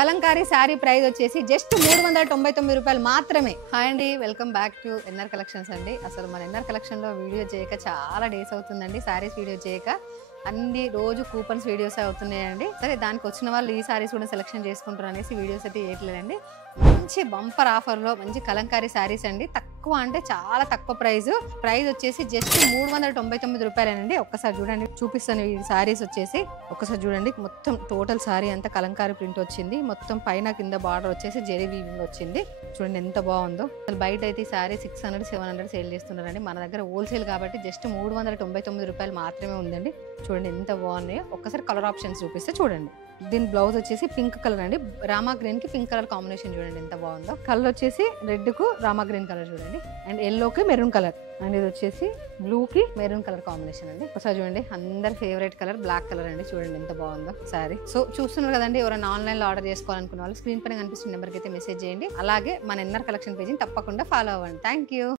Kalamkari sari price వచ్చేసి just 399 రూపాయలు మాత్రమే. హాయ్ అండి, welcome back to NR collections అండి. అసలు మన ఎన్ఆర్ కలెక్షన్ లో వీడియో చేయక చాలా డేస్ అవుతుందండి. శారీస్ వీడియో చేయక అన్ని రోజు కూపన్స్ వీడియోస్ అవుతున్నాయండి. సరే, దానికి వచ్చిన వాళ్ళు ఈ శారీస్ కూడా సెలెక్షన్ చేసుకుంటారు అనేసి వీడియోస్ అయితే వేయట్లేదండి. మంచి బంపర్ ఆఫర్ లో మంచి కలంకారీ శారీస్ అండి. తక్కువ అంటే చాలా తక్కువ ప్రైస్ వచ్చేసి జస్ట్ 399 రూపాయలేనండి. ఒక్కసారి చూడండి, చూపిస్తాను ఈ శారీస్ వచ్చేసి. ఒక్కసారి చూడండి, మొత్తం టోటల్ శారీ అంతా కలంకారీ ప్రింట్ వచ్చింది. మొత్తం పైన కింద బార్డర్ వచ్చేసి జెరీ వీవింగ్ వచ్చింది. చూడండి ఎంత బాగుందో. అసలు బయట అయితే ఈ శారీ 600-700 సేల్ చేస్తున్నారండి. మన దగ్గర హోల్సేల్ కాబట్టి జస్ట్ 399 రూపాయలు మాత్రమే ఉందండి. చూడండి ఎంత బాగున్నాయో. ఒక్కసారి కలర్ ఆప్షన్స్ చూపిస్తే చూడండి. దీని బ్లౌజ్ వచ్చేసి పింక్ కలర్ అండి. రామా గ్రీన్ కి పింక్ కలర్ కాంబినేషన్ చూడండి ఎంత బాగుందో. కలర్ వచ్చేసి రెడ్ కు రామా గ్రీన్ కలర్ చూడండి, అండ్ ఎల్లో కి మెరూన్ కలర్, అండ్ ఇది వచ్చేసి బ్లూ కి మెరూన్ కలర్ కాంబినేషన్ అండి. ఒకసారి చూడండి, అందరి ఫేవరెట్ కలర్ బ్లాక్ కలర్ అండి. చూడండి ఎంత బాగుందో సారీ. సో చూస్తున్నారు కదండి, ఎవరైనా ఆన్లైన్ లో ఆర్డర్ చేసుకోవాలనుకున్న వాళ్ళు స్క్రీన్ పైన కనిపిస్తున్న నెంబర్కి అయితే మెసేజ్ చేయండి. అలాగే మన ఎన్ఆర్ కలెక్షన్ పేజీని తప్పకుండా ఫాలో అవ్వండి. Thank you.